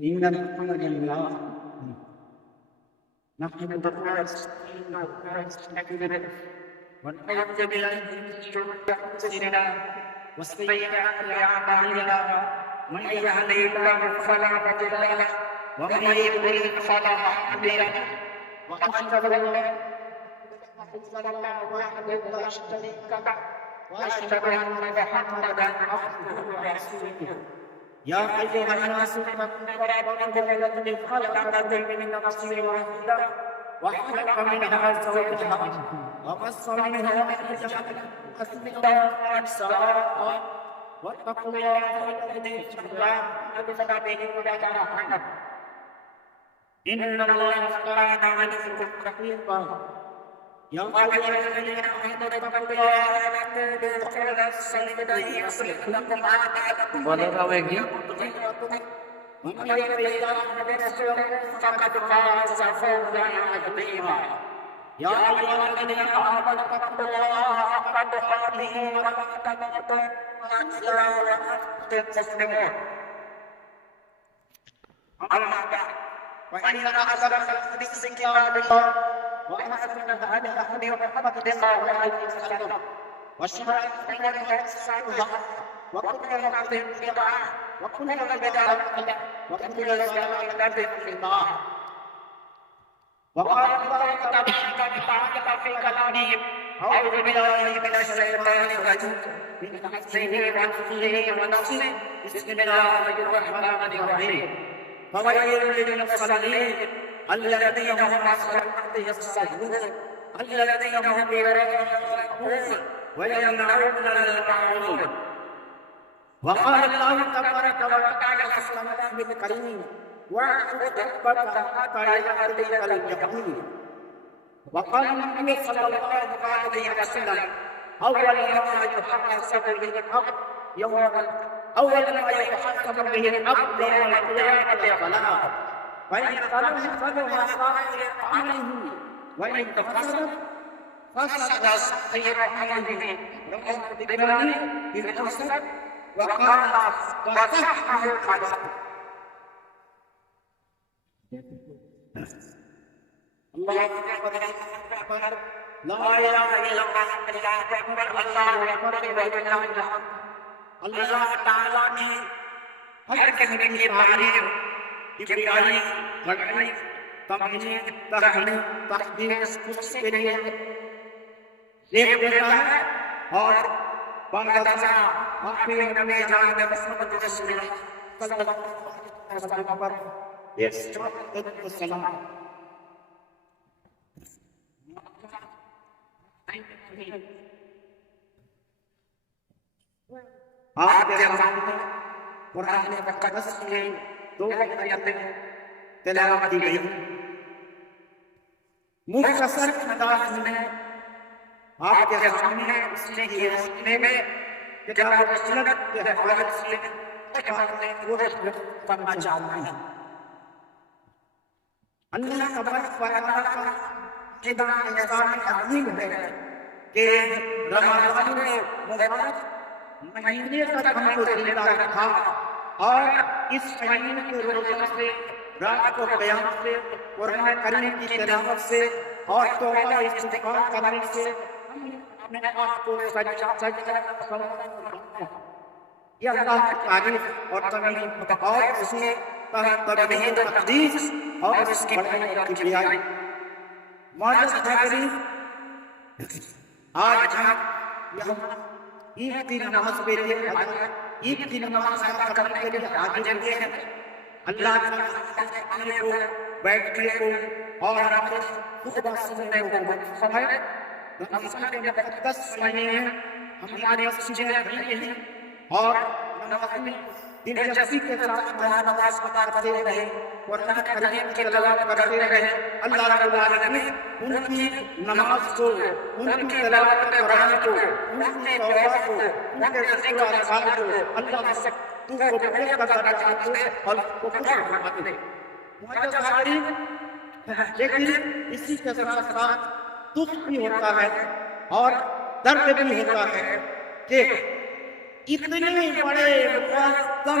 إن الحمد لله نحمده ونستعينه ونستغفره ونعوذ بالله من شرور أنفسنا وسيئات أعمالنا من يهده الله فلا مضل له ومن يضلل فلا هادي له وأشهد أن لا إله إلا الله وحده لا شريك له وأشهد أن محمدا عبده ورسوله يا أيها الناس اتقوا ربكم الذي خلقكم من نفس واحدة وخلق منها زوجها وبث منهما رجالا كثيرا ونساء واتقوا الله الذي تساءلون به والأرحام إن الله كان عليكم رقيبا يا أيها الذين آمنوا اتقوا الله وقولوا قولا سديدا يصلح لكم أعمالكم ومن يطع الله ورسوله فقد فاز فوزا عظيما يا أيها الذين آمنوا اتقوا الله حق تقاته ولا تموتن إلا وأنتم مسلمون أما بعد وإن أحسن الحديث كتاب الله وأحسن الهدي هدي محمد صلى الله عليه وسلم وشر الأمور محدثاتها وكل محدثة بدعة وكل بدعة وكل ضلالة في النار وقال الله تبارك وتعالى في كلامه أعوذ بالله من الشيطان الرجيم من همزه ونفخه ونفسه بسم الله الرحمن الرحيم فويل للمصلين الذين هم عن الصلاة يسهون الذين هم يراءون ويمنعون الماعون وقال الله تبارك وتعالى في القرآن الكريم واعبد ربك حتى يأتيك اليقين وقال النبي صلى الله عليه وسلم أول ما يحاسب به العبد يوم القيامة الصلاة وإن صلوا فلها صالح عليه وإن فسدت فسد سائر عليه رواه الطبراني بالأوسط وقال وصححه الحديث الله أكبر لا إله إلا الله الله أكبر الله أكبر ولله الحمد اللہ تعالیٰ نے ہر قسم کی تعریف کبریائی بڑائی تمجید تحمید تقدیس اس کے لیے دیکھ دیتا ہے اور بندہ اپنے نبی جان محمد رسول اللہ صلی اللہ علیہ وسلم پر ایک سلام آپ کے سامنے قرآن مقدس کی دو آیتیں تلاوت کی گئی مختصر انداز میں آپ کے سامنے اس کی روشنی میں کتاب و سنت کے حوالے سے روشن کرنا چاہتا ہوں اللہ تبارک و تعالیٰ کا کتنا احسان عظیم ہے کہ رمضان مبارک مہینے تک ہم کو زندہ رکھا اور اس مہینے کے روزوں سے رات کو قیام سے قرآن کریم کی تلاوت سے اور توبہ استغفار کرنے سے اپنے آپ کو یہ اللہ کی تعریف اور تمہید اور اس میں تمہید تقدیس اور اس کی بڑائی اور کبریائی معزز حاضرین آج ہم یہاں عید کی نماز کے لیے عید کی نماز ادا کرنے کے لیے حاضر ہوئے ہیں اللہ تعالیٰ کو بیٹھنے کو اور خطبہ سننے کو فرمائے رمضان کے مقدس مہینے ہیں ہماری مسجدیں بھری ہیں اور نمازی دلچسپی کے ساتھ نماز ادا کرتے رہے قرآن کریم کی تلاوت کرتے رہے اللہ رب العالمین ان کی نماز کو ان کی تلاوت قرآن کو ان کی توبہ کو ان کے ذکر و اذکار کو اللہ سے تو کو قبول کرنا چاہتے ہیں اور قبول فرماتے ہیں معزز حاضرین لیکن اسی کے ساتھ ساتھ دکھ بھی ہوتا ہے اور درد بھی ہوتا ہے کہ اتنے بڑے معظم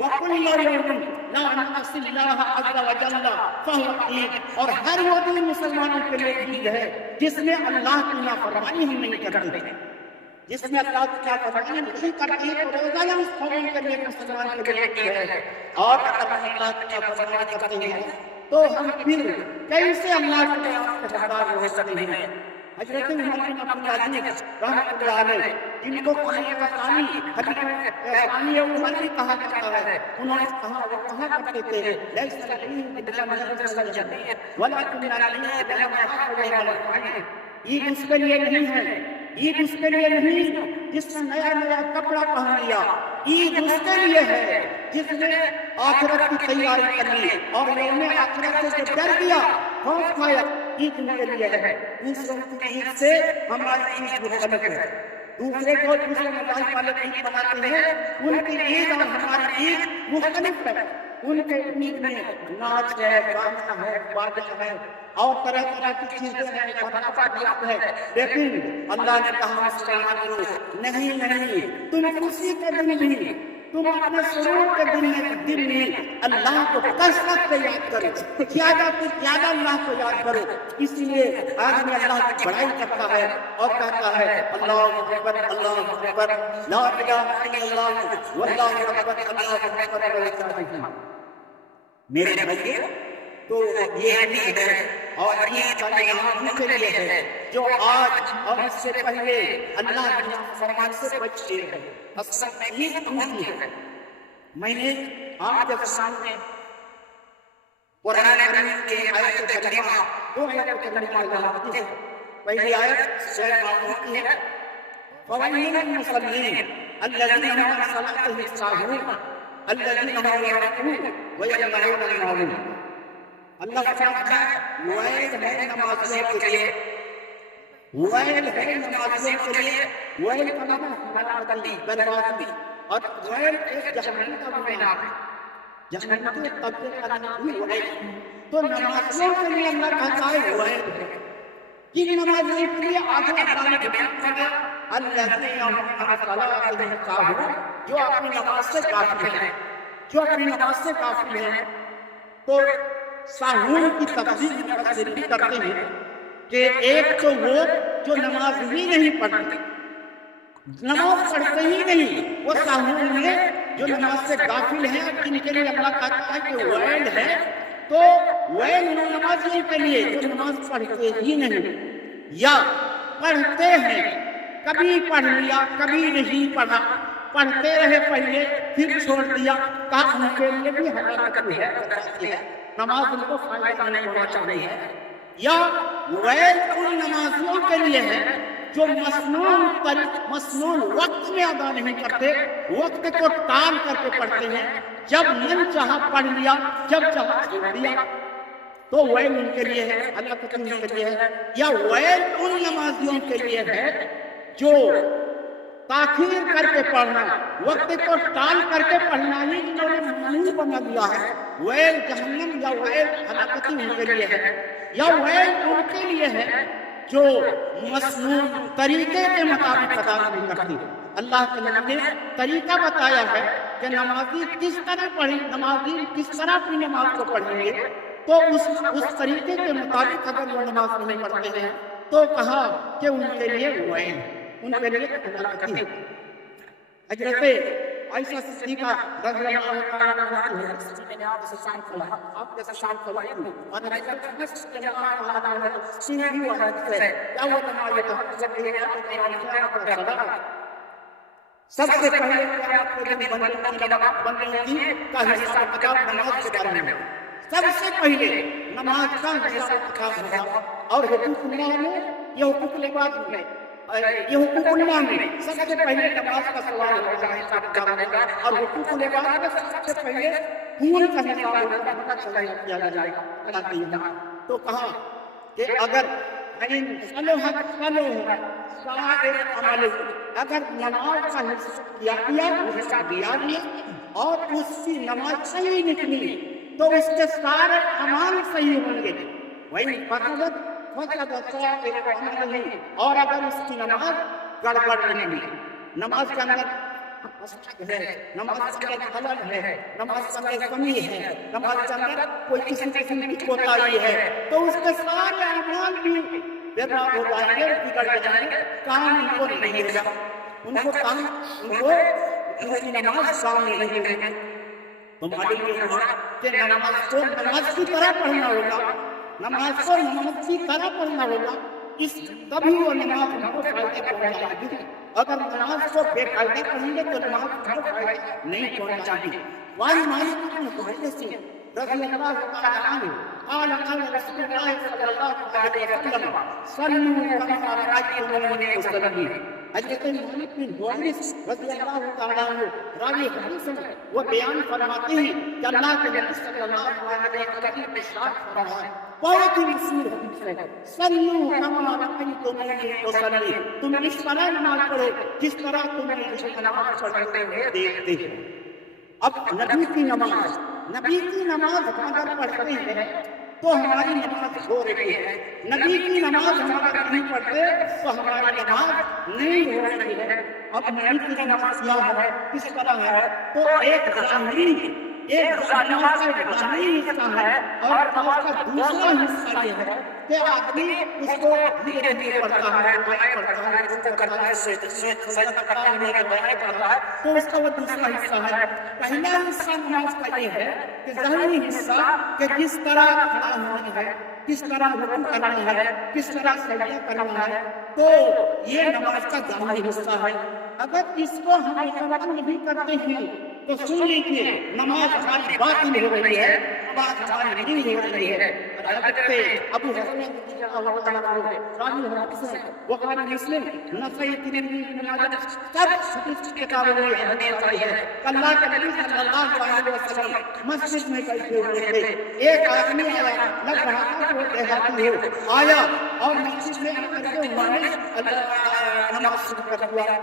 وَكُلُّ يَوْمٍ لَا نَعْصِي اللَّهَ عَزَّ وَجَلَّ فَهُوَ عِيدٌ، اور ہر وہ دن مسلمانوں کے لیے عید ہے جس میں اللہ کی نافرمانی ہم نہیں کرتے، جس میں اللہ کی نافرمانی نہیں کرتے تو روزہ ہم قوم کے لیے مسلمان کے لیے عید ہے، اور اگر ہم اللہ کی نافرمانی کرتے ہیں تو ہم پھر کیسے اللہ کے حقدار ہو سکتے ہیں؟ حضرت عمر بن عبد العزیز رحمۃ اللہ علیہ، جن کو خلیفہ ثانی عمر بھی کہا جاتا ہے، انہوں نے کہا کرتے تھے لیس الدین بالجمع الجدید ولکن الدین بالمحافظ، عید اس کے لیے نہیں ہے، عید اس کے لیے نہیں جس نے نیا نیا کپڑا پہن لیا، عید اس کے لیے ہے جس نے آخرت کی تیاری کر لی اور یوم آخرت سے ڈر گیا، خوف کھایا، عید ان کے لیے ہے۔ دوسروں کی عید سے ہماری عید مختلف ہے، دوسرے کو دوسرے مذاہب والے عید مناتے ہیں، ان کی عید اور ہماری عید مختلف ہے، ان کے عید میں ناچ ہے، گانا ہے، بادل ہے اور طرح طرح کی چیزیں ہیں، پٹاخے ہے، لیکن اللہ نے کہا مسلمانوں نہیں، تم خوشی کے دن بھی، تم اپنے سرور کے دن میں اللہ کو کثرت سے یاد کرو، زیادہ سے زیادہ اللہ کو یاد کرو۔ اسی لیے آدمی اللہ کی بڑائی کرتا ہے اور کہتا ہے اللہ اکبر لا الہ الا اللہ واللہ اکبر اللہ اکبر۔ میرے بھائیو، تو یہ عید ہے اور عید کا نام ان کے لیے ہے جو آج اور اس سے پہلے اللہ کے فرمان سے بچتے ہیں۔ اصل میں عید ان کی ہے۔ میں نے آپ کے سامنے قرآن کریم کے آیت کریمہ، دو آیت کریمہ لاتے ہیں۔ پہلی آیت سورہ مائدہ کی ہے، فَوَيْلٌ لِّلْمُصَلِّينَ الَّذِينَ هُمْ عَنْ صَلَاتِهِمْ سَاهُونَ الَّذِينَ هُمْ يُرَاءُونَ وَيَمْنَعُونَ الْمَاعُونَ۔ اللہ فرماتا ہے ویل ہے نمازیوں کے لیے، ویل ہے نمازیوں کے لیے، ویل کا مطلب ہلاکت، بربادی، اور ویل ایک جہنم کا بھی نام ہے، جہنم کے قبضے کا نام بھی ویل۔ تو نمازیوں کے لیے اللہ کہتا ہے ویل ہے، کن نمازیوں کے لیے؟ آگے اللہ نے بیان کیا الذین هم عن صلاتهم ساہون، جو اپنی نماز سے غافل ہیں، جو اپنی نماز سے غافل ہیں۔ تو ساہون کی تفسیر مفسرین کرتے ہیں کہ ایک تو وہ جو نماز ہی نہیں پڑھتے، نماز پڑھتے ہی نہیں، وہ ساہون میں جو نماز سے غافل ہیں، جن کے لیے اللہ کہتا ہے کہ ویل ہے۔ تو ویل ان نمازیوں کے لیے جو نماز پڑھتے ہی نہیں یا پڑھتے ہیں، کبھی پڑھ لیا کبھی نہیں پڑھا، پڑھتے رہے پہلے پھر چھوڑ دیا، کہا ان کے لیے بھی ہلاکت ہے، نماز ان کو فائدہ نہیں پہنچا رہی ہے۔ یا ویل ان نمازیوں کے لیے ہے جو مسنون وقت میں ادا نہیں کرتے، وقت کو ٹال کر کے پڑھتے ہیں، جب من چاہا پڑھ لیا، جب چاہا چھوڑ دیا، تو ویل ان کے لیے ہے، ہلاکت ان کے لیے ہے۔ یا ویل ان نمازیوں کے لیے ہے جو تاخیر کر کے پڑھنا، وقت کو ٹال کر کے پڑھنا ہی انہوں نے معمول بنا دیا ہے، ویل جہنم یا ویل ہلاکت ان کے لیے ہے۔ یا ویل ان کے لیے ہے جو مسنون طریقے کے مطابق ادا نہیں کرتی۔ اللہ کے نبی نے طریقہ بتایا ہے کہ نمازی کس طرح پڑھیں، نمازی کس طرح اپنی نماز کو پڑھیں گے، تو اس طریقے کے مطابق اگر وہ نماز نہیں پڑھتے ہیں تو کہا کہ ان کے لیے ویل، ان کے لیے ہلاکت ہے۔ حضرت عائشہ صدیقہ رضی اللہ تعالیٰ عنہا نے آپ سے شان کھلا، آپ کے شان کھلائی اور حضرت انس رضی اللہ تعالیٰ عنہ سینے بھی وحدت ہے کیا وہ نماز جب یہ سب سے پہلے آپ کے دن بندوں کی کا حساب کتاب نماز کے بارے میں، سب سے پہلے نماز کا حساب کتاب ہوگا، اور حقوق اللہ میں یہ حقوق العباد میں، یہ حقوق اللہ میں سب سے پہلے نماز کا سوال ہوگا، حساب کتاب ہوگا، اور حقوق العباد میں سب سے پہلے خون کا حساب ہوگا، پتہ چلا کیا جائے گا اللہ کے یہاں۔ تو کہا کہ اگر صلوحت سائر عمل، اگر نماز کا حساب دیا گیا اور اس کی نماز صحیح نکلی تو اس کے سارے اعمال صحیح ہوں گے، وہی فقط اور اگر اس کی نماز گڑبڑ نہیں، نماز کے اندر ہے، نماز کے اندر خلل ہے، نماز کے اندر کمی ہے، نماز کے اندر کوئی کسی قسم کی کوتاہی ہے، تو اس کے سارے اعمال بھی برباد ہو جائیں گے، بگڑ جائیں گے، کام ان کو نہیں ملے گا، ان کو ان کی نماز کام نہیں ملے گی۔ تو معلوم یہ ہوا کہ نماز کو نماز کی طرح پڑھنا ہوگا، نماز کو نماز کی طرح پڑھنا ہوگا، تبھی وہ نماز ہم کو فائدہ پہنچائے گی۔ اگر نماز کو بے فائدہ پڑھیں گے تو نماز ہم کو فائدہ نہیں پہنچائے گی۔ وعن مالک بن حویرث رضی اللہ تعالی عنہ قال قال رسول اللہ صلی اللہ علیہ وسلم صلوا كما رأيتموني أصلي۔ حضرت مالک بن حویرث رضی اللہ تعالی عنہ راوی حدیث میں وہ بیان فرماتے ہیں کہ اللہ کے نبی صلی اللہ علیہ وسلم نے ارشاد فرمایا، بہت ہی مشہور حدیث ہے، صلوا كما رأيتموني أصلي، تم اس طرح نماز پڑھو جس طرح تم مجھے نماز پڑھتے ہوئے دیکھتے ہو۔ اب نبی کی نماز اگر پڑھتے ہیں تو ہماری نماز ہو رہی ہے، نبی کی نماز ہم اگر نہیں پڑھتے تو ہماری نماز نہیں ہو رہی ہے۔ اب نبی کی نماز کیا ہے، کس طرح ہے، تو ایک ظاہری نماز کا ظاہری حصہ ہے اور نماز کا دوسرا حصہ یہ ہے کہ آدمی اس کو دھیرے دھیرے پڑھتا ہے، پڑھتا ہے، اس کو کرتا ہے، سجدہ کرتا ہے، تو اس کا وہ دوسرا حصہ ہے۔ پہلا حصہ نماز کا یہ ہے کہ ظاہری حصہ کہ کس طرح کھڑا ہونا ہے، کس طرح رکوع کرنا ہے، کس طرح سجدہ کرنا ہے، تو یہ نماز کا ظاہری حصہ ہے۔ اگر اس کو ہم مکمل نہیں کرتے ہیں تو سن لیجیے نماز ہماری باطل ہو رہی ہے، نماز ہماری نہیں ہو رہی ہے۔ ابو حسن رضی اللہ تعالیٰ عنہ راوی حدیث ہے، بخاری مسلم نسائی ترمذی ابن ماجہ سب حدیث کی کتابوں میں حدیث آئی ہے کہ اللہ کے نبی صلی اللہ علیہ وسلم مسجد میں بیٹھے ہوئے تھے، ایک آدمی آیا، لگ رہا تھا وہ دیہاتی ہو، آیا اور مسجد میں آ کر کے انہوں نے نماز شروع کر دیا،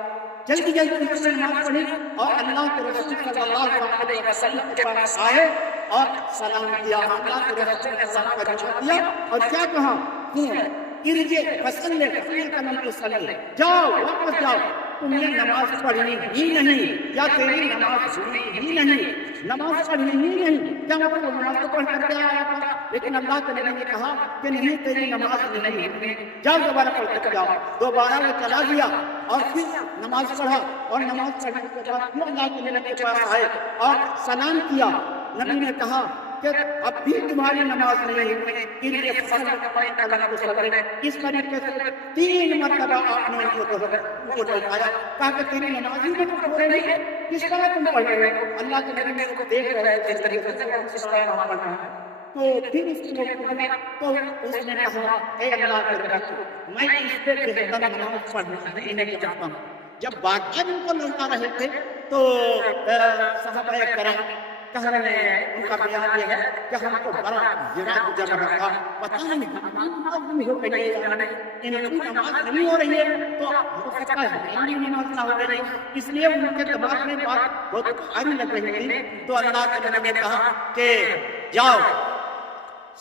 جلدی جلدی نماز پڑھی اور اللہ کے رسول صلی اللہ علیہ وسلم کے پاس آئے اور سلام دیا۔ اللہ کے رسول نے سلام کا جواب دیا اور کیا کہا، ارجع فصلی کما تصلی، جاؤ واپس جاؤ، تم نے نماز پڑھنی ہی نہیں یا تیری نماز سنی ہی نہیں، نماز پڑھنی ہی نہیں، کیا وہ نماز تو پڑھ کر کے آیا تھا، لیکن اللہ کے نبی نے کہا کہ نہیں تیری نماز نہیں ہوئی، جاؤ دوبارہ پڑھ کر جاؤ۔ دوبارہ وہ چلا گیا اور پھر نماز پڑھا اور نماز پڑھنے کے بعد پھر اللہ کے نبی کے پاس آئے اور سلام کیا۔ نبی نے کہا کہ اب بھی تمہاری نماز نہیں ہوئی، اس طریقے سے 3 مرتبہ آپ نے ان کو دکھایا، کہا کہ تیری نماز ہی میں ہو رہی ہے، کس طرح تم پڑھ رہے ہو؟ اللہ کے نبی کو دیکھ رہے تھے اس طریقے سے اس طرح نماز پڑھنا ہے، تو پھر اس نے تو اس نے کہا اے اللہ کے رسول، میں اس سے بہتر نماز پڑھنا نہیں چاہتا ہوں۔ جب بات ان کو لوٹا رہے تھے تو صحابہ کرام کہہ رہے ہیں، ان کا بیان یہ ہے کہ ہم کو بڑا گرا گزر رہا، پتہ نہیں نماز نہیں ہو رہی ہے، ان کی نماز نہیں ہو رہی ہے تو ہو سکتا ہے ہماری نماز نہ ہو رہی ہے، اس لیے ان کے دماغ میں بات بہت بھاری لگ رہی تھی۔ تو اللہ کے نبی نے کہا کہ جاؤ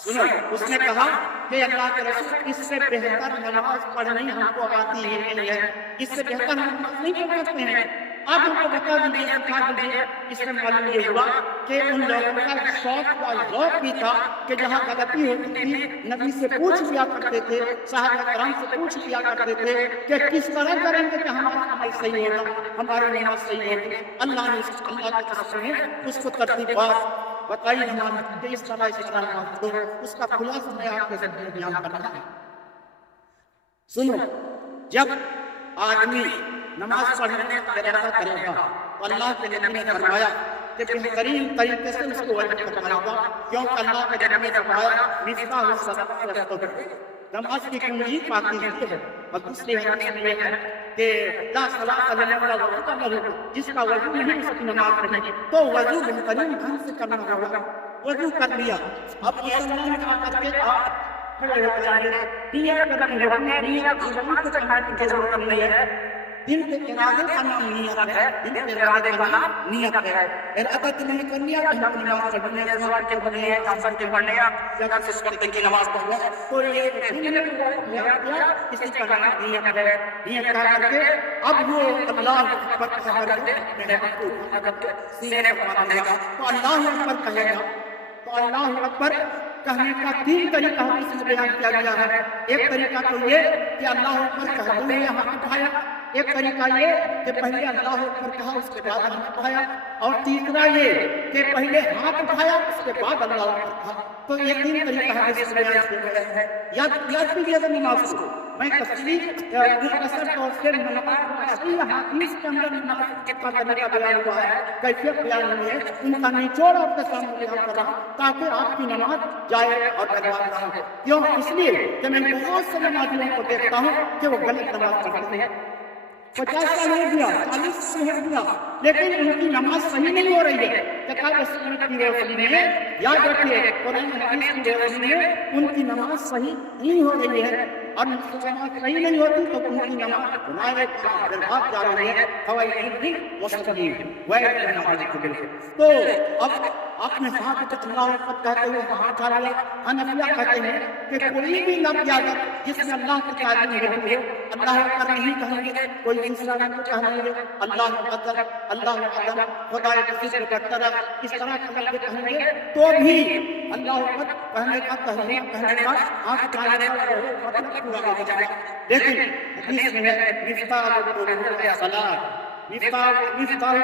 سنو، اس نے کہا کہ اللہ کے رسول اس سے بہتر نماز پڑھنی ہم کو آتی ہی نہیں ہے، اس سے بہتر ہم نماز نہیں پڑھ سکتے ہیں، آپ ہم کو بتا دیجیے، سکھا دیجیے۔ اس سے معلوم یہ ہوا کہ ان لوگوں کا شوق کا ذوق بھی تھا کہ جہاں غلطی ہوتی تھی نبی سے پوچھ لیا کرتے تھے، صحابہ کرام سے پوچھ لیا کرتے تھے کہ کس طرح کریں گے کہ ہمارا عمل صحیح ہوگا، ہماری نماز صحیح ہوگی۔ اللہ نے اللہ کے رسول نے اس کو ترتیبات بتائی نماز کہ اس طرح نماز پڑھو، اس کا خلاصہ میں آپ کے سامنے بیان کرنا ہے۔ سنو، جب آدمی نماز پڑھنے کا ارادہ کرے گا تو اللہ کے نبی نے فرمایا کہ بہترین طریقے سے اس کو وجہ کرنا ہوگا، کیونکہ اللہ کے نبی نے فرمایا مفتاح الصلاۃ، نماز کی کنجی پاکیزگی ہے، اور دوسری حدیث میں یہ ہے کہ لا صلاۃ لمن لا وضوء له، جس کا وضو نہیں اس کی نماز نہیں، تو وضو بہترین ڈھنگ سے کرنا ہوگا۔ وضو کر لیا، اب یہ سلام کر کے آپ کھڑے ہو جائیں گے، نیت کرنی ہے، نیت زبان سے کرنے کی ضرورت نہیں ہے، دل کے ارادے کا نام نیت ہے، دل کے ارادے کا نام نیت ہے۔ ارادت نہیں کرنی ہے تو اپنی نماز پڑھنی ہے، زوال کے پڑھنی ہے، عصر کے پڑھنی ہے، یا اس وقت کی نماز پڑھنی ہے، تو یہ اسی کا نام نیت ہے۔ نیت کر کے اب وہ اللہ اکبر کر کے اپنے ہاتھ کو اٹھا کر کے سینے پر باندھے گا تو اللہ اکبر کہے گا۔ تو اللہ اکبر کہنے کا تین طریقہ حدیث میں بیان کیا گیا ہے۔ ایک طریقہ تو یہ کہ اللہ اکبر کہتے ہوئے ہاتھ اٹھایا، ایک طریقہ یہ کہ پہلے اللہ اکبر کہا اس کے بعد ہاتھ اٹھایا، اور تیسرا یہ کہ پہلے ہاتھ اٹھایا اس کے بعد اللہ اکبر کہا۔ تو یہ تین طریقہ حدیث میں بیان کیا گیا ہے۔ یاد کیجیے نماز کو، میں تفصیل مختصر طور سے اصلی حدیث کے اندر نماز کا طریقہ بیان ہوا ہے، کیفیت بیان ہوئی ہے، ان کا نچوڑ آپ کے سامنے بیان کر رہا ہوں تاکہ آپ کی نماز جائے اور برباد نہ ہو۔ کیوں؟ اس لیے کہ میں بہت سے نمازیوں کو دیکھتا ہوں کہ وہ غلط نماز پڑھتے ہیں، 50 سال ہو گیا، 40 سال ہو گیا، لیکن ان کی نماز صحیح نہیں ہو رہی ہے۔ کتاب و سنت کی روشنی میں یاد رکھیے، قرآن حدیث کی روشنی میں ان کی نماز صحیح نہیں ہو رہی ہے، اور نماز صحیح نہیں ہوتی تو ان کی نماز گناہ برباد جا رہی ہے۔ تو اب آپ نے ہاتھ اللہ اکبر کہتے ہوئے ہاتھ اٹھا لیا۔ حنفیہ کہتے ہیں کہ کوئی بھی لفظ اگر جس میں اللہ کی تعظیم ہوتی ہے، اللہ اکبر نہیں کہیں گے، کوئی دوسرا لفظ کہیں گے، اللہ اکبر، اللہ اکبر، خدا کسی سے برتر، اس طرح کا لفظ کہیں گے تو بھی اللہ اکبر کہنے کا کہنے کا ہاتھ اٹھانے کا مطلب پورا ہو جائے گا۔ لیکن حدیث میں ہے مفتاح الصلاۃ، مفتاح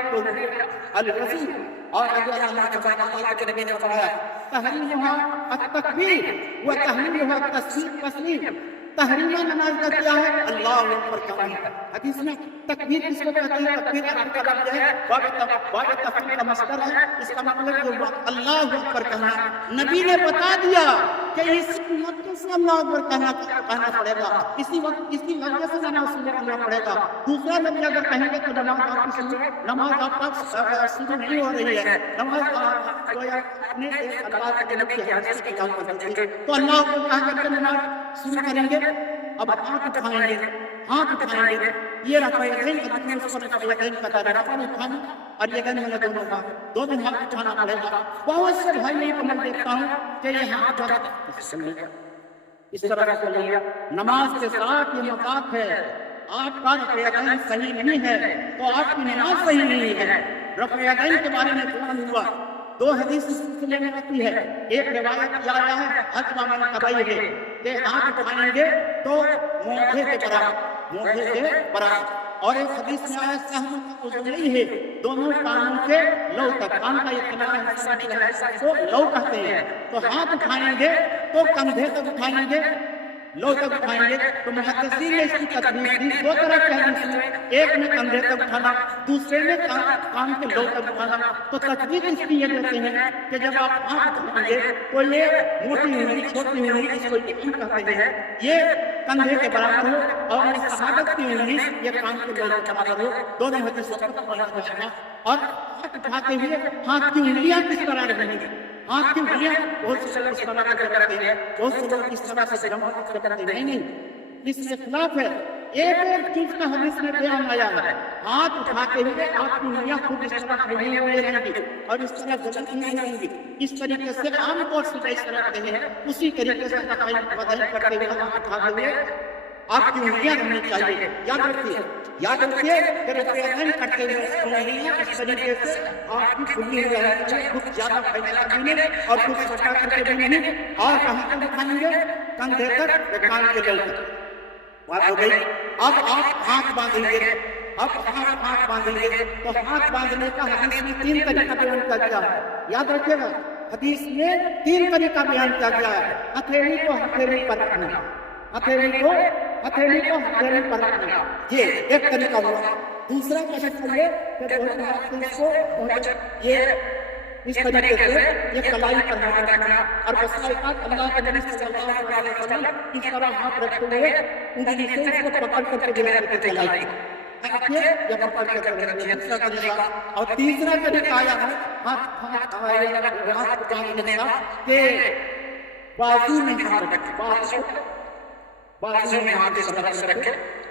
الوضو، اور اللہ کے نبی نے فرمایا تحریمها التکبیر و تحلیلها التسلیم۔ تحریمہ نماز کا کیا ہے؟ اللہ اکبر کہنا ہے۔ حدیث میں تکبیر کس کو کہتے ہیں؟ تکبیر کا لفظ ہے باب تفعیل کا مصدر ہے، اس کا مطلب جو اللہ اکبر کہنا ہے۔ نبی نے بتا دیا کہ اس وقت سے اللہ اکبر کہنا پڑے گا، اسی وجہ سے نماز شروع کرنا پڑے گا۔ دوسرا لفظ اگر کہیں گے تو نماز آپ کا شروع نہیں ہو رہی ہے، نماز اللہ کے نبی کی حدیث کی جان بدل گے تو اللہ اکبر کہہ کر نماز شروع کریں گے۔ اب ہاتھ اٹھائیں گے، ہاتھ اٹھائیں گے، یہ رفعتین کا طریقہ اٹھانا، اور یہ گن میں دونوں ہاتھ اٹھانا پڑے گا۔ بہت سے بھائی کو میں دیکھتا ہوں کہ یہ ہاتھ اس طرح سے لیا۔ نماز کے ساتھ یہ مذاق ہے، آپ کا رفعتین صحیح نہیں ہے تو آپ کی نماز صحیح نہیں ہے۔ رفعتین کے بارے میں بیان ہوا، دو حدیث اس سلسلے میں آتی ہے۔ ایک روایت کیا گیا ہے حضرت امام طبری ہے کہ ہاتھ اٹھائیں گے تو موڑے کے برابر، اور ایک حدیث میں آیا سہم اذنیہ ہے، دونوں کانوں کے لو تک، کان کا یہ کنارہ حصہ کو لو کہتے ہیں۔ تو ہاتھ اٹھائیں گے تو کندھے تک اٹھائیں گے، لو تک اٹھائیں گے۔ تو محدثین نے اس کی تدبیر دی، دو طرح کے حدیث میں، ایک میں کندھے تک اٹھانا، دوسرے میں کان کے لو تک اٹھانا۔ تو تدبیر اس کی یہ دیتے ہیں کہ جب آپ ہاتھ اٹھائیں گے تو یہ موٹی انگلی، چھوٹی انگلی جس کو یقین کہتے ہیں، یہ کندھے کے برابر ہو، اور شہادت کی انگلی یہ کان کے لو کے برابر ہو۔ دونوں حدیثوں کو پڑھا جائے گا، اور ہاتھ اٹھاتے ہوئے ہاتھ کی انگلیاں کس طرح رہیں گی، ہاتھ کی انگلیاں بہت سے لوگ اس طرح کرتے ہیں، بہت سے لوگ اس طرح سے جمع کرتے ہیں، نہیں، اس کے خلاف ہے۔ ایک چیز کا حدیث میں بیان آیا ہے، ہاتھ اٹھاتے ہوئے آپ کی انگلیاں خود اس طرح پھیلی ہوئی رہیں گی اور اس طرح جلتی نہیں رہیں گی۔ اس طریقے سے عام طور سے جیسے رکھتے ہیں اسی طریقے سے بدل کرتے ہوئے ہاتھ اٹھاتے ہوئے آپ کی انگلیاں رہنی چاہیے۔ یاد رکھیے کہ رفعتین کرتے ہوئے انگلیاں اس طریقے سے آپ کی کھلی ہوئی رہنی چاہیے، کچھ زیادہ پھیلا بھی نہیں اور کچھ چھٹا کر کے بھی نہیں۔ اور کہاں تک اٹھائیں گے؟ کندھے تک، کان کے لو تک۔ بات ہو گئی۔ اب آپ ہاتھ باندھیں گے، ہاتھ باندھیں گے تو ہاتھ باندھنے کا حدیث میں تین طریقہ بیان کیا گیا ہے۔ یاد رکھیے گا، حدیث میں تین طریقہ بیان کیا گیا ہے۔ ہتھیلی کو ہتھیلی پر رکھنا، ہتھیلی کو ہتھیلی پر رکھنا، یہ ایک طریقہ ہوا۔ دوسرا طریقہ یہ کہ دونوں ہاتھ کو یہ اس طریقے سے یہ کلائی پر ہاتھ رکھنا، اور بس اوقات اللہ کے نبی صلی اللہ علیہ وسلم اس طرح ہاتھ رکھتے ہوئے انگلی سے اس کو پکڑ کر کے گرے رکھتے تھے کلائی کو، یہ پکڑ کر کے دوسرا طریقہ۔ اور تیسرا طریقہ آیا ہے ہاتھ باندھنے کا کہ بازو میں ہاتھ رکھے، بازو میں ہاتھ اس طرح سے رکھے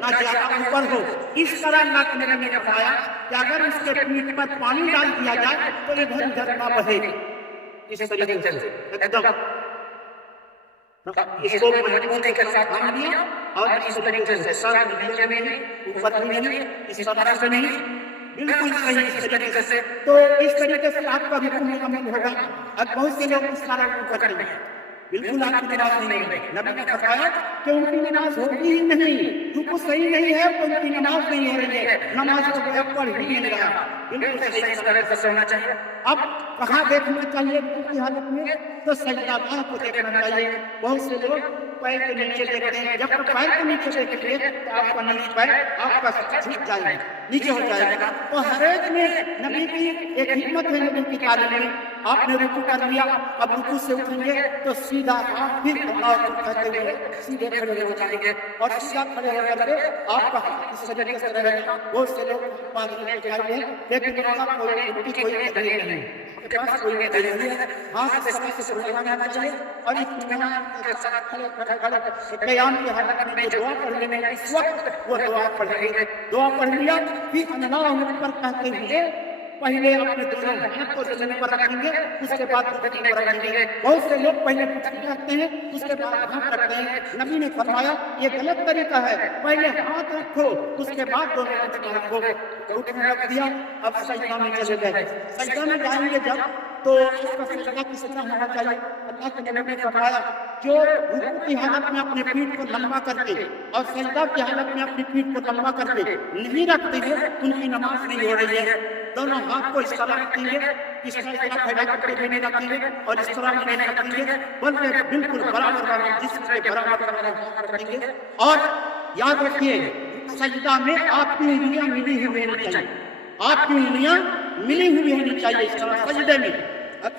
نہ زیادہ اوپر ہو. اس طرح اللہ کے نبی نے فرمایا کہ اگر اس کے پیٹھ پر پانی ڈال دیا جائے تو ادھر ادھر نہ بہے. اس طریقے سے ایک دم اس کو مضبوطی کے ساتھ تھام دیا اور اس طریقے سے سر نیچے میں نہیں اوپر میں نہیں اس طرح سے نہیں بالکل صحیح اس طریقے سے. تو اس طریقے سے آپ کا رکوع مکمل ہوگا. اور بہت سے لوگ اس طرح رکوع کرتے ہیں بالکل آپ کی نماز نہیں ہوگی. نبی نے فرمایا کہ ان کی نماز ہوتی ہی نہیں. رکوع صحیح نہیں ہے تو ان کی نماز نہیں ہو رہی ہے. نماز کو گویا پڑھ ہی نہیں رہا. بالکل صحیح اس طرح سے ہونا چاہیے. اب کہاں دیکھنا چاہیے رکوع کی حالت میں تو سجدہ گاہ کو دیکھنا چاہیے. بہت سے لوگ پیر کے نیچے دیکھتے ہیں. جب تک پیر کے نیچے دیکھیں گے تو آپ کا نیچے پیر آپ کا جھک جائے گا نیچے ہو جائے گا. تو ہر ایک میں نبی کی ایک حکمت ہے. نبی کی تعلیم میں آپ نے رکوع کر لیا. اب رکوع سے اٹھیں گے تو سیدھا آپ پھر اللہ کہتے ہوئے سیدھے کھڑے ہو جائیں گے اور سیدھا کھڑے ہو کر کے آپ کا ہاتھ اس طریقے سے رہے گا. بہت سے لوگ پانی میں چاہتے ہیں لیکن کوئی دلیل نہیں کے پاس کوئی دلیل نہیں ہے. ہاتھ سے سمے سے اٹھانا آنا چاہیے اور اطمینان کے ساتھ کھڑے قیام کی حالت میں جو دعا پڑھنے میں اس وقت وہ دعا پڑھیں گے. دعا پڑھ لیا پھر اللہ اکبر کہتے ہوئے پہلے اپنے دونوں ہاتھ کو زمین پر رکھیں گے اس کے بعد پٹی پر رکھیں گے. بہت سے لوگ پہلے پٹی رکھتے ہیں اس کے بعد ہاتھ رکھتے ہیں. نبی نے فرمایا یہ غلط طریقہ ہے. پہلے ہاتھ رکھو اس کے بعد دونوں پٹی رکھو. اٹھنے رکھ دیا. اب سجدہ میں چلے گئے. سجدہ میں جائیں گے جب تو اس کا سجدہ کس طرح ہونا چاہیے. اللہ کے نبی نے فرمایا جو رکوع کی حالت میں اپنے پیٹھ کو لمبا کرتے اور سجدہ کی حالت میں اپنی پیٹھ کو لمبا کرتے نہیں رکھتے ہیں ان کی نماز نہیں ہو رہی ہے. دونوں ہاتھ کو اس طرح رکھیں گے اس طرح پھیلا کر کے نہیں رکھیں گے اور اس طرح نہیں رکھیں گے بلکہ بالکل برابر جسم کے برابر رکھیں گے. اور یاد رکھیے سجدہ میں آپ کی انگلیاں ملی ہوئی ہونی چاہیے. آپ کی انگلیاں ملی ہوئی ہونی چاہیے اس طرح سجدے میں.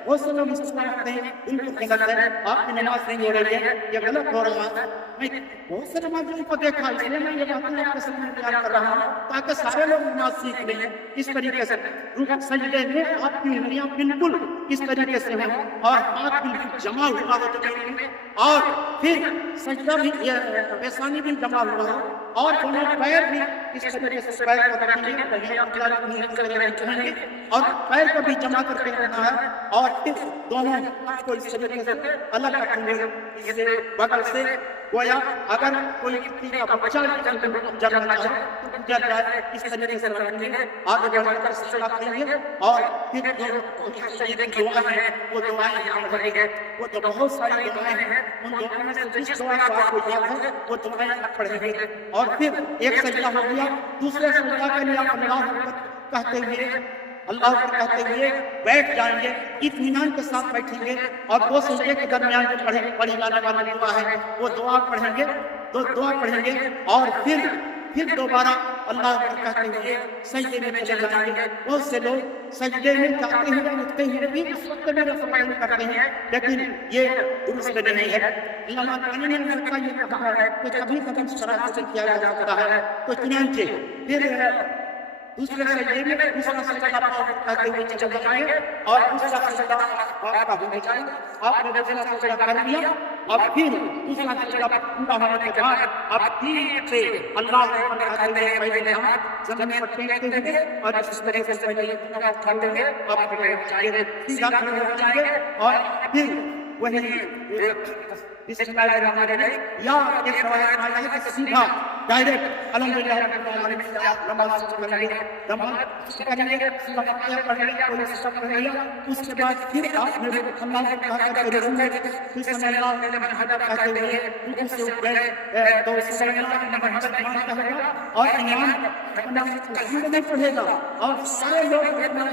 بہت سے لوگ اس طرح رکھتے ہیں بالکل غلط ہے. آپ کی نماز نہیں ہو رہی ہے یہ غلط ہو رہا ہے. میں بہت سے نمازیوں کو دیکھا اس لیے میں یہ باتیں آپ کے سامنے بیان کر رہا ہوں تاکہ سارے لوگ نماز سیکھ لیں. اس طریقے سے سجدے میں آپ کی انگلیاں بالکل اس طریقے سے ہوں اور ہاتھ بالکل جمع ہوا ہو زمین میں اور پھر سجدہ بھی پیشانی بھی جمع ہوا ہو اور دونوں پیر بھی اس طریقے سے پیر کو رکھیں گے اور پیر کو بھی جمع کر کے رکھنا ہے اور پھر دونوں ہاتھ کو اس طریقے سے الگ رکھیں گے. اس بغل سے گویا اگر کوئی کسی کا بچہ جلنا چاہے تو جل جائے اس طریقے سے رکھیں گے. آگے بڑھ کر سجدہ کریں گے اور پھر جو سجدے کی دعائیں ہیں وہ دعائیں یہاں پڑھیں گے. وہ تو بہت ساری دعائیں ہیں. ان دعاؤں میں سے جس دعا کو آپ کو یاد ہے وہ دعائیں پڑھیں گے اور پھر ایک سجدہ ہو گیا. دوسرے سجدہ کے لیے آپ اللہ کہتے ہوئے اللہ کہتے ہوئے بیٹھ جائیں گے. اطمینان کے ساتھ بیٹھیں گے اور دو سجدے کے درمیان جو پڑھی جانے والی دعا ہے وہ دعا پڑھیں گے. دعا پڑھیں گے اور پھر دوبارہ اللہ کہتے ہوئے سجدے میں چلے جائیں گے. بہت سے لوگ سجدے میں جاتے ہوئے اٹھتے ہوئے بھی اس وقت میں رفعین کرتے ہیں لیکن یہ درست نہیں ہے. علماء نے یہ کہا ہے کہ کبھی کبھی اس طرح سے کیا جا سکتا ہے. تو چنانچہ پھر دوسرے سجدے میں دوسرا سجدہ کرتے ہوئے چل جائیں گے اور دوسرا سجدہ آپ کا ہونا چاہیے. آپ نے دوسرا سجدہ کر لیا اور پھر دوسرا سجدہ پورا ہونے کے بعد آپ پھر سے اللہ کہتے ہیں پہلے ہم زمین پر ٹیکتے ہوئے اور اس طریقے سے پہلے اٹھاتے ہوئے آپ کھڑے ہو جائیں گے. سیدھا کھڑے ہو جائیں گے اور پھر وہی بسم اللہ الرحمن الرحیم یا ایک روایت آیا ہے کہ سیدھا ڈائریکٹ الحمدللہ رب العالمین نماز پڑھیں گے. نماز پڑھیں گے سیدھا پڑھیں گے کوئی سب پڑھیں گے. اس کے بعد پھر آپ نے اللہ کو کہا کر کے رکوع میں بسم اللہ لمن حمدہ کہتے ہوئے رکوع سے اٹھ گئے تو بسم اللہ لمن حمدہ کہے گا اور امام ربنا الحمد نہیں پڑھے گا اور سارے لوگ ربنا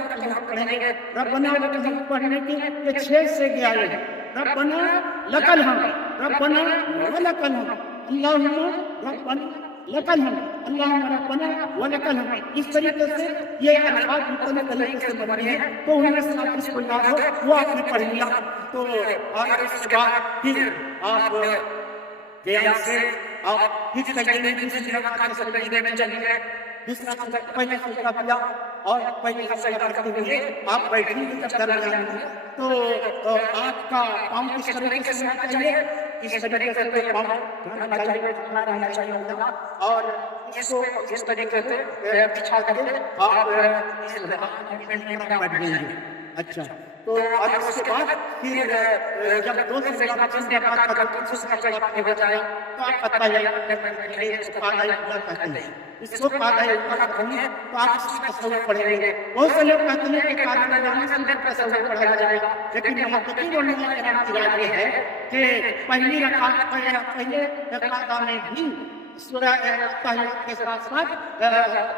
پڑھیں گے. ربنا لک الحمد پڑھنے کے یہ 6 سے گیا ہے. ربنا لک الحمد ربنا ولک الحمد اللہم ربنا لک الحمد اللہم ربنا ولک الحمد. اس طریقے سے یہ الفاظ مختلف طریقے سے بنے ہیں تو ان میں سے آپ اس کو یاد ہو وہ آپ نے پڑھ لیا. تو اور اس کے بعد پھر آپ قیام سے آپ پھر سجدے میں دوسری رکعت کے سجدے میں چلے گئے. دوسرا سجدہ پہلے سجدہ کیا اور پہلے سجدہ کرتے ہوئے آپ بیٹھیں گے جب درمیان میں تو آپ کا پاؤں کس طریقے سے ہونا چاہیے. اس طریقے سے پاؤں رہنا چاہیے اور اس کو اس طریقے سے بچھا کر کے آپ اس بیٹھ گئے ہیں. اچھا تو اور اس کے بعد پھر جب دو سے زیادہ چیزیں بات کرتے ہیں اس کا آپ نے بتایا تو آپ بتائیے اس کو قاعدہ اولا کہتے ہیں. اس کو قاعدہ اولا کہتے ہیں تو آپ اس کا تصور پڑھیں گے. بہت سے لوگ کہتے ہیں کہ قاعدہ اولا سے اندر تصور پڑھایا جائے گا, لیکن محققین علماء کرام کی رائے یہ ہے کہ پہلی رکعت پہلے قاعدہ میں بھی سورہ تحیات کے ساتھ ساتھ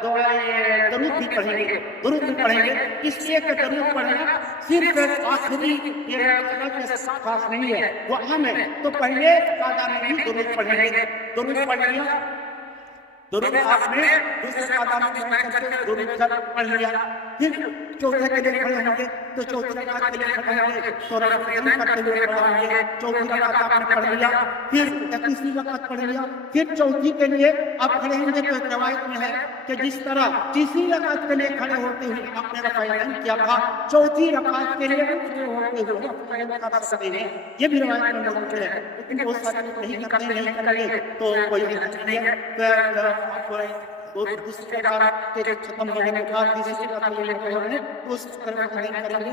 دعائے درود بھی پڑھیں گے, درود بھی پڑھیں گے. اس لیے کہ درود پڑھنا صرف آخری یہ ساتھ خاص نہیں ہے, وہ اہم ہے. تو پہلے قاعدہ میں بھی درود پڑھیں گے. درود پڑھ لیا, درود آپ نے دوسرے قاعدہ میں بیٹھ کر کے درود پڑھ لیا. پھر چوتھے کے لیے کھڑے ہوں گے تو چوتھی رکعت کے لیے کھڑے ہوں گے تو رکعتین کرتے ہوئے کھڑے ہوں گے. چوتھی رکعت آپ نے پڑھ لیا, پھر تیسری رکعت پڑھ لیا, پھر چوتھی کے لیے آپ کھڑے ہوں گے. تو ایک روایت میں ہے کہ جس طرح تیسری رکعت کے لیے کھڑے ہوتے ہوئے آپ نے رکعتین کیا تھا, چوتھی رکعت کے لیے کھڑے ہوتے ہوئے آپ کر سکتے ہیں. یہ بھی روایت میں موجود ہے, لیکن بہت سارے لوگ نہیں کرتے, نہیں کریں گے تو کوئی حرج نہیں ہے. اور دوسرے کام کے ختم ہونے کے بعد تیسری رکعت میں کھڑے ہونے تو اس طرح کھڑے کریں گے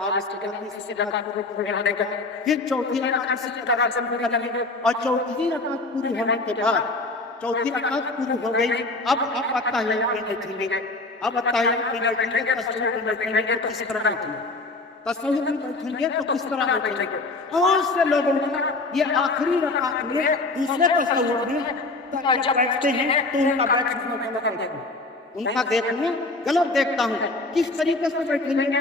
اور اس کے بعد تیسری رکعت پوری ہونے کے بعد پھر چوتھی رکعت اسی طرح سے پوری کریں گے. اور چوتھی رکعت پوری ہونے کے بعد چوتھی رکعت پوری ہو گئی, اب آپ اتحیات میں بیٹھیں گے. اب اتحیات میں بیٹھیں گے, تشہد میں بیٹھیں گے تو کس طرح بیٹھیں گے, تشہد میں بیٹھیں گے تو کس طرح بیٹھیں گے. بہت سے لوگوں کا یہ آخری رکعت میں دوسرے تشہد میں جب بیٹھتے ہیں تو ان کا بیٹھنا غلط ہے, ان کا دیکھنا غلط دیکھتا ہوں. کس طریقے سے بیٹھیں گے,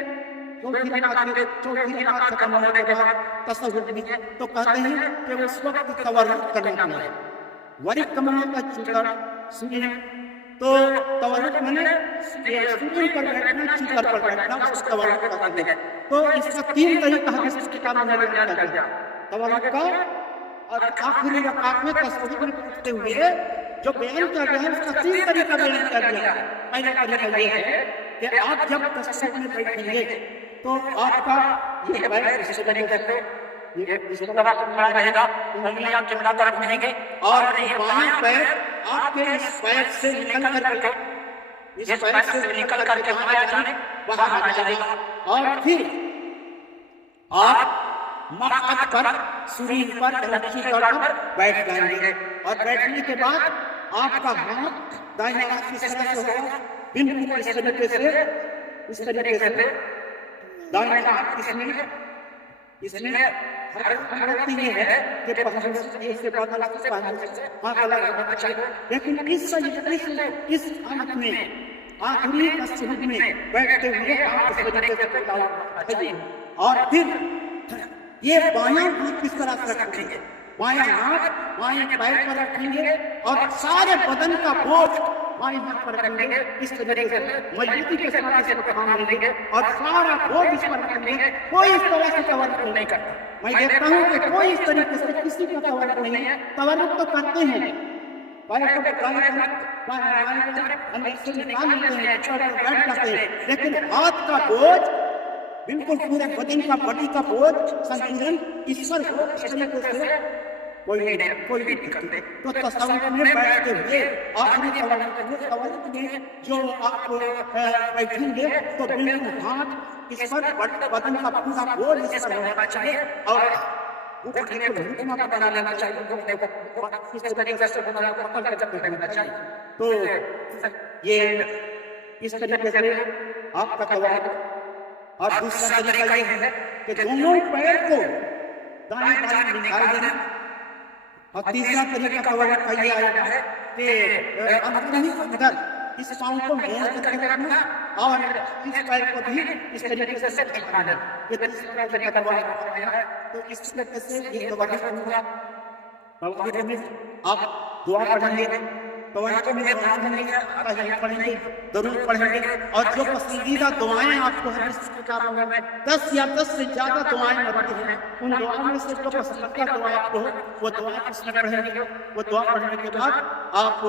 چوتھی رکعت ختم ہونے کے بعد تشہد میں تو کہتے ہیں کہ اس وقت تورک کرنا ہے. ورک کمانے کا چکر سنیں تو تورک میں نے سنیں پر بیٹھنا, چکر پر بیٹھنا, اس تورک کہتے ہیں. تو اس کا تین طریقہ حدیث کی کتاب میں بیان کر دیا. تورک کا اور آخری رکعت میں تشہد میں بیٹھتے ہوئے جو بیان کیا گیا ہے اس کا تین طریقہ بیان کیا گیا ہے. پہلا طریقہ یہ ہے کہ آپ جب تشہد میں بیٹھیں گے تو آپ کا یہ پیر اس طریقے سے اس طرح کھڑا رہے گا, انگلیاں قبلہ طرف رہیں گے اور بائیں پیر آپ کے اس پیر سے نکل کر کے اس پیر سے نکل کر کے وہاں آ جائے گا. اور پھر آپ مقعد پر سرین پر رکھی طور پر بیٹھ جائیں گے. اور بیٹھنے کے بعد آپ کا ہاتھ دائیں ہاتھ کی طرح سے ہوگا, بالکل اس طریقے سے دائیں ہاتھ اس میں حرکت یہ ہے کہ پہلے سے بعد اللہ سے پہلے سے ہاتھ الگ رکھنا چاہیے. لیکن اس حالت میں آخری تشہد میں بیٹھتے ہوئے آپ اس طریقے سے بیٹھنا چاہیے. اور پھر یہ بایاں ہاتھ کس طرح سے رکھیں گے, بایاں ہاتھ بائیں پیر پر رکھیں گے اور سارے بدن کا بوجھ بائیں ہاتھ پر رکھیں گے. اس طریقے سے مضبوطی کے ساتھ اسے کام لیں گے اور سارا بوجھ اس پر رکھیں گے. کوئی اس طرح سے تورک نہیں کرتا. میں دیکھتا ہوں کہ کوئی اس طریقے سے کسی کا تورک نہیں ہے. تورک تو کرتے ہیں, لیکن ہاتھ کا بوجھ بالکل پورے بدن کا باڈی کا بوجھ سنتولن اس پر ہو, اس طریقے سے کوئی نہیں کرتے. تو تصور میں بیٹھتے ہوئے آخری تورک میں جو آپ بیٹھیں گے تو بالکل ہاتھ اس پر بدن کا پورا بوجھ اس پر ہونا چاہیے اور اٹھنے کو حکمہ بنا لینا چاہیے, اس طریقے سے پکڑ کر جب بیٹھنا چاہیے. تو یہ اس طریقے سے آپ کا تورک. اور دوسرا طریقہ یہ ہے کہ دونوں پیر کو دائیں بائیں نکال دینا. اور تیسرا طریقہ تورک کا یہ آیا ہے کہ اندر اس پاؤں کو موڑ کر کے رکھنا اور اس پیر کو بھی اس طریقے سے دکھا دینا. یہ تیسرا طریقہ تورک کا آیا ہے. تو اس طریقے سے یہ تورک ہوگا. تورک میں آپ دعا پڑھیں گے, تورک میں دعا پڑھیں گے, تحیات پڑھیں گے, درود پڑھیں گے اور جو پسندیدہ دعائیں آپ کو حدیث کی کتابوں میں 10 یا 10 سے زیادہ دعائیں مرتب ہیں, ان دعاؤں میں سے جو پسندیدہ دعا آپ کو وہ دعا اس میں پڑھیں گے. وہ دعا پڑھنے کے بعد آپ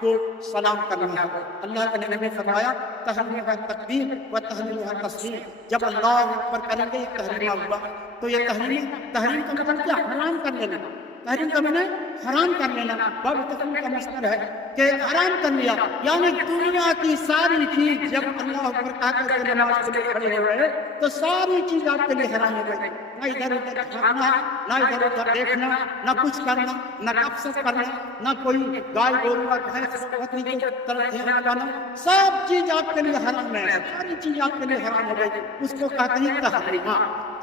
کو سلام کرنا ہے. اللہ کے نبی نے فرمایا تحریم و تکبیر و تحریم و تسلیم. جب اللہ اکبر کریں گے تحریم ہوا. تو یہ تحریم کا مطلب کیا؟ حرام کر لینا. تحریم کا مطلب حرام کر لینا، باب تفریق کا مصدر ہے کہ حرام کر لیا، یعنی دنیا کی ساری چیز جب اللہ اکبر کہہ کر کے نماز کے لیے کھڑے ہوئے تو ساری چیز آپ کے لیے حرام ہو گئی، نہ ادھر ادھر جھانکنا، نہ ادھر ادھر دیکھنا، نہ کچھ کرنا، نہ گپ سپ کرنا، نہ کوئی گائے گورو کا بھینس بکری کی طرف دھیان لگانا، سب چیز آپ کے لیے حرام ہے، ساری چیز آپ کے لیے حرام ہو گئی، اس کو کہتے ہیں تحریم۔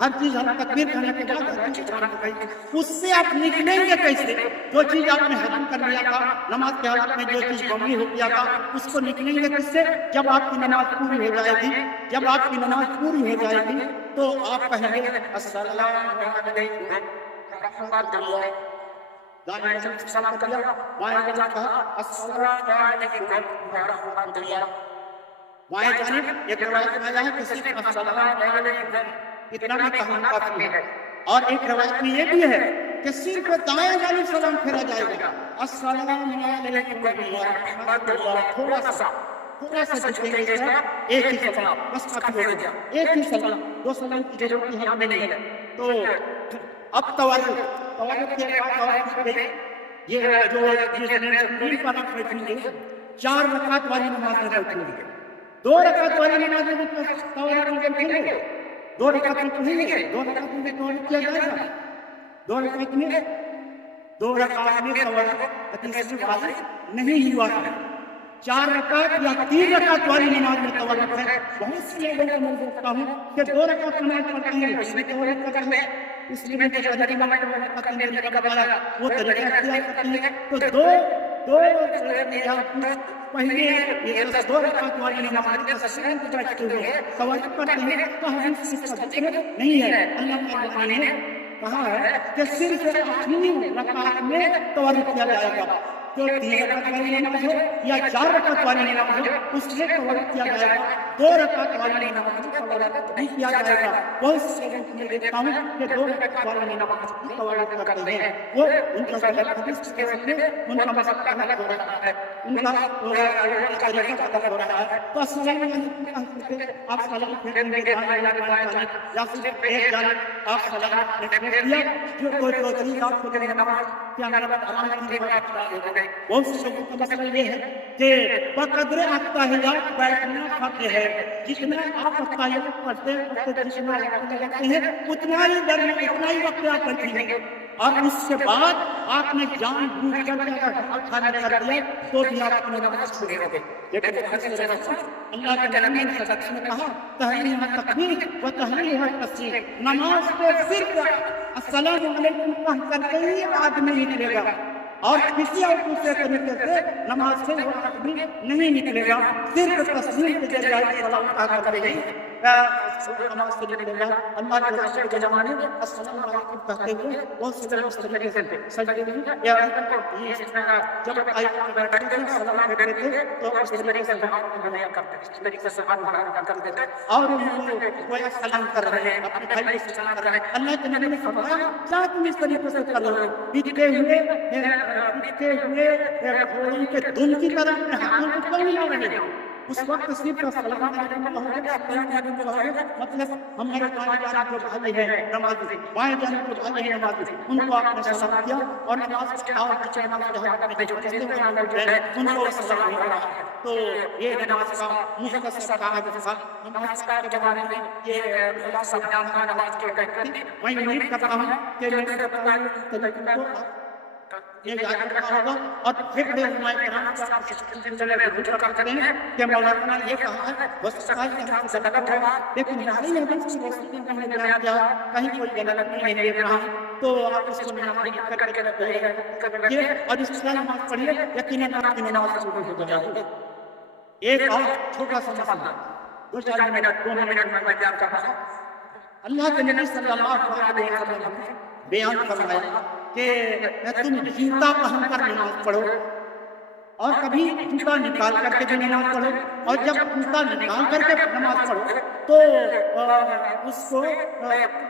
ہر چیز ہم تکبیر کرنے کے بعد ہر چیز حرام ہو گئی، اس سے آپ نکلیں گے کیسے؟ جو چیز آپ نے حرام کر لیا تھا نماز کے حالت میں، جو چیز ممنوع ہو گیا تھا، اس کو نکلیں گے کس سے؟ جب آپ کی نماز پوری ہو جائے گی، جب آپ کی نماز پوری ہو جائے گی تو آپ کہیں گے السلام علیکم ورحمۃ اللہ، دائیں جانب سے سلام کر لیا، بائیں جانب کہا السلام علیکم ورحمۃ اللہ، بائیں جانب ایک روایت میں آیا ہے کہ صرف السلام علیکم اتنا بھی کہنا کافی ہے، اور ایک روایت میں یہ بھی ہے کہ صرف دائیں جانب سلام پھیرا جائے گا، السلام علیکم ورحمۃ اللہ، تھوڑا سا جھکیں گے اس طرح، ایک ہی سلام بس کافی ہو گیا، ایک ہی سلام، دو سلام کی ضرورت ہے ہمیں نہیں ہے۔ تو اب توارد کے بعد یہ جو جس نے تین پر آپ بیٹھیں گے، 4 رکعت والی نماز میں بیٹھیں گے، 2 رکعت والی نماز میں توارد میں بیٹھیں گے، 2 رکعت میں پڑھیں گے، 2 رکعت میں توارد کیا جائے گا، 2 رکعت میں توارد حدیث میں واضح نہیں ہوا ہے، 4 رکعت یا 3 رکعت والی نماز میں توارد ہے۔ بہت سے لوگوں کو میں دیکھتا ہوں کہ 2 رکعت نماز پڑھتے ہیں اس میں توارد کرتے ہیں، اس لیے میں جو طریقہ میں بتایا وہ طریقہ اختیار کرتے ہیں، تو دو پہلے یہ 2 رکعت والی نماز میں تسلیم کو بیٹھتے ہوئے توارد کرتے ہیں، تو حدیث اس کا ذکر نہیں ہے۔ اللہ تعالیٰ نے کہا ہے کہ صرف آخری رکعت میں توارد کیا جائے گا، جو 3 رکعت والی نماز ہو یا 4 رکعت والی نماز ہو اس میں توارد کیا جائے گا، 2 رکعت والی نماز میں توارد نہیں کیا جائے گا۔ بہت سے لوگ میں دیکھتا ہوں کہ 2 رکعت والی نماز میں توارد کرتے ہیں، وہ ان کا غلط حدیث کے ذریعے ان کا مذہب غلط ہو رہا ہے، ان کا طریقہ غلط ہو رہا ہے۔ تو السلام علیکم کہتے ہیں آپ سلام پھیریں گے دائیں جانب یا صرف ایک جانب آپ سلام پھیر دیا، جو کوئی چیز آپ کو نماز کے اندر آرام کی بات ہے۔ بہت سے لوگوں کا مسئلہ یہ ہے کہ بقدر اتحیات بیٹھنا فرض ہے، جتنا آپ اتحیات پڑھتے جتنا لگتے ہیں اتنا ہی در میں اتنا ہی وقت آپ بیٹھیں گے، اور اس کے بعد آپ نے جان بوجھ کر کے اگر کھانا کر دیا تو بھی آپ کی نماز پوری ہو گئی۔ لیکن اللہ کے نبی نے حدیث میں کہا تحریم التکبیر و تحریم التسلیم، نماز کو صرف السلام علیکم کہہ کر کے ہی آدمی نکلے گا، اور کسی اور دوسرے طریقے سے نماز سے وہ آدمی نہیں نکلے گا، صرف تسلیم کے ذریعے سلام کہا کرے گی نماز سے نکلے گا۔ اللہ کے رسول کے زمانے میں السلام علیکم کہتے ہوئے بہت سے لوگ اس طریقے سے سجدے میں یا جب آیت میں بیٹھتے تھے سلام پھیرتے تھے تو اس طریقے سے اس طریقے سے کرتے تھے، اور کوئی سلام کر رہے ہیں اپنے بھائی سے سلام کر رہے ہیں، اللہ کے نبی نے فرمایا کیا تم اس طریقے سے کر رہے ہو؟ پیٹتے ہوئے گھوڑوں کے دم کی طرح ہاتھوں کو کیوں نہیں لا رہے ہو؟ اس وقت صرف السلام علیکم کہو گے، السلام علیکم کہو گے، مطلب ہمارے دائیں جانب جو بھائی ہیں نمازی، بائیں جانب جو بھائی ہیں نمازی، ان کو آپ نے سلام کیا، اور نماز کے اور بچے نماز کے حالت میں جو کہتے ہوئے موجود ہیں ان کو سلام ہو رہا ہے۔ تو یہ نماز کا مختصر کہا جیسا نماز کے زمانے میں یہ خلاصہ بیان نماز کے کہتے ہیں۔ میں امید کرتا ہوں کہ میرے طریقے کو یہ یاد رکھا ہوگا، اور پھر علماء کرام کے سلسلے میں رجوع کرتے ہیں کہ مولانا نے یہ کہا ہے بس یہاں سے غلط ہے، لیکن یہی حدیث کی روشنی میں ہم نے بیان کیا کہیں کوئی غلط نہیں ہے یہ کہا، تو آپ اس کو نماز کر کے رکھیے اور اس طرح نماز پڑھیے، یقیناً آپ کی نماز پوری ہو جائے گی۔ ایک اور چھوٹا سا مسئلہ 2-4 منٹ 2 منٹ میں بیان کر رہا ہوں۔ اللہ کے نبی صلی اللہ علیہ وسلم نے بیان فرمایا کہ تم جوتا پہن کر نماز پڑھو، اور کبھی جوتا نکال کر کے بھی نماز پڑھو، اور جب جوتا نکال کر کے نماز پڑھو تو اس کو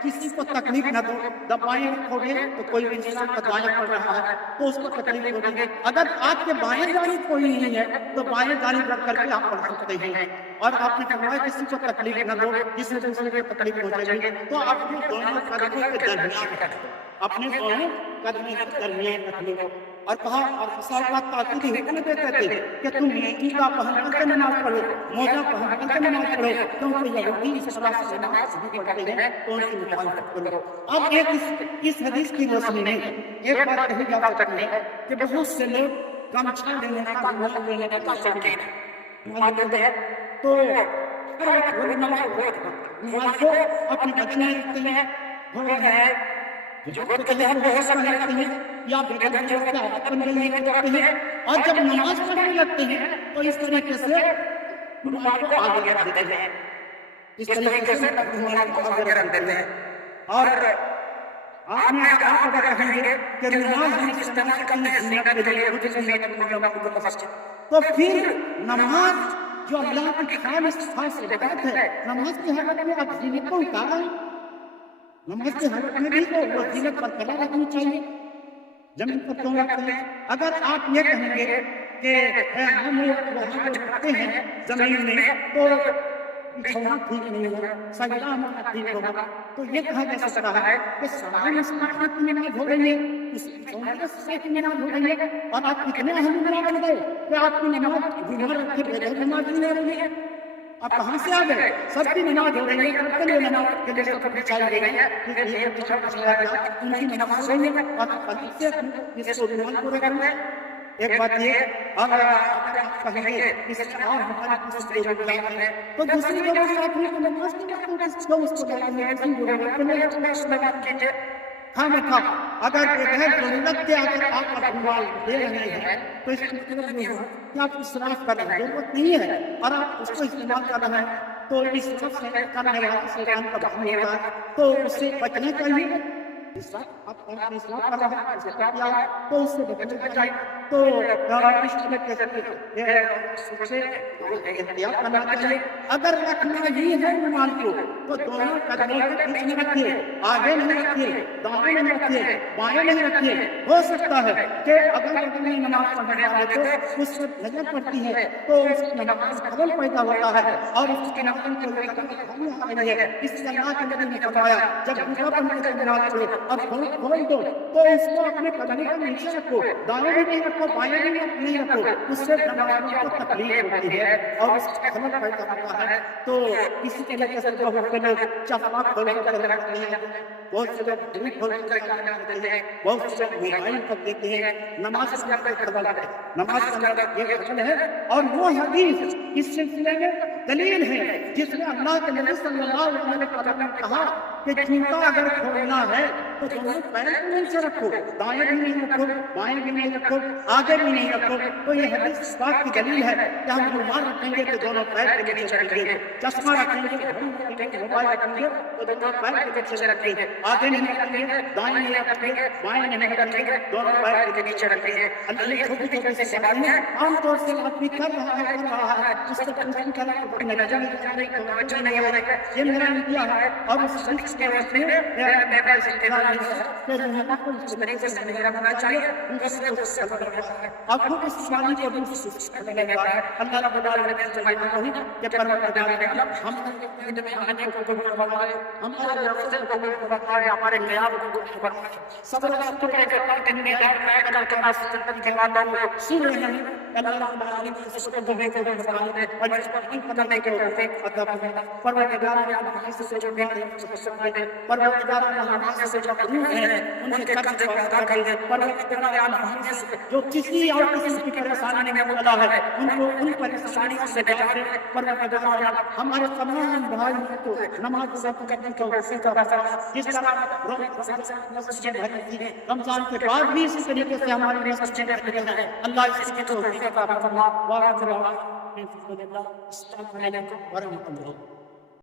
کسی کو تکلیف نہ دو، دبائیں رکھو گے تو کوئی بھی انسان کا دائیں پڑھ رہا ہے تو اس کو تکلیف ہوگی، اگر آپ کے بائیں جانب کوئی نہیں ہے تو بائیں جانب رکھ کر کے آپ پڑھ سکتے ہیں، اور آپ نے فرمایا کسی کو تکلیف نہ دو جس سے دوسرے کو تکلیف پہنچے گی، تو اپنے دونوں قدموں کے درمیان رکھ دو، اپنے دونوں قدموں کے درمیان رکھ لو۔ اور کہا اور مساوات تاکیدی حکمت دیتے تھے کہ تم ٹیکا پہن کر کے نماز پڑھو، موزہ پہن کر کے نماز پڑھو، کیونکہ یہودی اس طرح سے نماز بھی پڑھتے ہیں تو ان کی مخالفت کرو۔ اب ایک اس حدیث کی روشنی میں ایک بات کہی جا سکتی ہے کہ بہت سے لوگ گمچھا لینے کا مال لینے کا شوقین ہیں، مال لیتے ہیں تو وہ نماز کو اپنی بدن میں رکھتے ہیں، وہ ہے جو کہتے ہیں وہ سب رکھتے ہیں یا بغیر جو کیا اپن نہیں کرتے ہیں، اور جب نماز پڑھنے لگتے ہیں تو اس طریقے سے نماز کو آگے رکھ دیتے ہیں، اس طریقے سے نماز کو آگے رکھ دیتے ہیں۔ اور آپ نے آپ اگر کہیں گے کہ نماز ہم استعمال کرتے ہیں زینت کے لیے، تو پھر نماز جو اللہ کی خالص خاص عبادت ہے، نماز کی حالت میں آپ زینت کو اتارا، نماز کی حالت میں بھی تو وہ زینت برقرار رکھنی چاہیے، زمین پر کیوں رکھتے ہیں؟ اگر آپ یہ کہیں گے کہ ہم وہاں جو رکھتے ہیں زمین میں تو بچھونا ٹھیک نہیں ہوگا، سجدہ ہمارا ٹھیک ہوگا، تو یہ کہا جا سکتا ہے کہ سارے مسلمان کی نماز ہو رہی ہے، اس بچھونے کی نماز ہو رہی ہے، اور آپ اتنے اہم بن گئے کہ آپ کی نماز گھر رکھ کے بغیر نماز نہیں ہو رہی ہے، آپ کہاں سے آ گئے؟ سب کی نماز ہو رہی ہے، سب کے لیے نماز کے لیے سب بچھائی گئی ہے، یہ ان کی نماز ہو رہی ہے اور آپ سے اس کو نماز پورا کرنا ہے۔ ایک بات یہ اگر آپ کہیں گے اس سے اور ہمارے پاس جو ہے تو دوسری جگہ سے آپ کو نماز کی بات کو اس کو جانے میں نہیں جڑے ہیں کہ میں استعمال کیجیے۔ ہم اگر بغیر ضرورت کے اگر آپ کا اموال دے رہے ہیں تو اس کا مطلب یہ ہے کہ آپ اسراف کر رہے ہیں، ضرورت نہیں ہے اور آپ اس کو استعمال کر رہے ہیں، تو اس اسراف کرنے والا شیطان کا بہانہ ہوتا ہے، تو اس سے بچنا چاہیے۔ آپ اسراف کر رہے ہیں تو اس سے بچنا چاہیے، تو اس طریقے سے احتیاط کرنا چاہیے۔ اگر رکھنا ہی ہے مال کو تو دونوں قدموں کے بیچ میں رکھیے، آگے نہیں رکھیے، دائیں نہیں رکھیے، بائیں نہیں رکھیے۔ ہو سکتا ہے کہ اگر اپنی نماز پڑھنے والے کو اس سے نظر پڑتی ہے تو اس کی نماز خلل پیدا ہوتا ہے اور اس کی نماز کو خامی ہے۔ اس لیے اللہ کے نبی نے فرمایا جب دوسرا بندے سے نماز پڑھو اب کھول دو تو اس کو اپنے قدموں کے نیچے رکھو، دائیں بھی نہیں رکھو، بائیں بھی نہیں رکھو، اس سے نمازوں کو تکلیف ہوتی ہے اور اس کا خلل پیدا ہوتا ہے۔ تو اسی طریقے سے بہت سے لوگ چپلا کھول کر رکھتے ہیں، بہت سے لوگ دھوپ کھول کر رکھتے ہیں، بہت سے لوگ موبائل کر دیتے ہیں، نماز کے اندر خلل ہے، نماز کے اندر یہ خلل ہے۔ اور وہ حدیث اس سلسلے میں دلیل ہے جس میں اللہ کے نبی صلی اللہ علیہ وسلم نے کہا کہ جوتا اگر کھولنا ہے تو دونوں پیر کو نیچے رکھو، دائیں بھی نہیں رکھو، بائیں بھی نہیں رکھو، آگے بھی نہیں رکھو۔ تو یہ حدیث اس بات کی دلیل ہے کہ ہم رومال رکھیں گے تو دونوں پیر کے نیچے رکھیں گے، چشمہ رکھیں گے، موبائل رکھیں گے تو دونوں پیر کے نیچے رکھیں گے، آگے نہیں رکھیں گے، دائیں نہیں رکھیں گے، بائیں نہیں رکھیں گے، دونوں پیر کے نیچے رکھیں گے۔ اللہ چھوٹی چھوٹی سی باتیں عام طور سے آدمی کر رہا ہے اس سے ٹینشن کرنا نظر نہیں آ رہا ہے، یہ میرا انڈیا ہے اور اس شخص کے وقت میں میرا استعمال نہیں ہے کہ ہمیں کو اس طریقے سے نہیں رکھنا چاہیے، اس سے اب خود اس سوالی کو دوسری کرنے لگا ہے۔ اللہ رب العالمین سے میں کہوں کہ پروردگار عالم ہم میں آنے کو قبول فرمائے، ہمارے رفض کو قبول فرمائے، ہمارے قیام کو قبول فرمائے۔ صبر و شکر کے ساتھ ان میں کر کے ناس سنت کے مانوں کو سن رہے ہیں، اللہ رب العالمین سے شکر دعا کو فرمائے اور اس پر عمل کرنے کے توفیق عطا فرمائے۔ پروردگار عالم ہم سے جو میرے مسلمان پروردگار عالم ہم سے جو محروم ہیں ان کے قرض کو ادا کر دے۔ پروردگار عالم ہم سے جو کسی اور قسم کی پریشانی میں مبتلا ہے ان کو ان پریشانیوں سے نجات دے۔ پروردگار عالم ہمارے تمام بھائیوں کو نماز ادا کرنے کی توفیق عطا فرما۔ جس طرح مسجد بھری تھی رمضان کے بعد بھی اسی طریقے سے ہماری مسجد بھری ہے، اللہ اس کی توفیق عطا فرما۔ وآخر دعوانا الحمد للہ۔ السلام علیکم ورحمۃ اللہ۔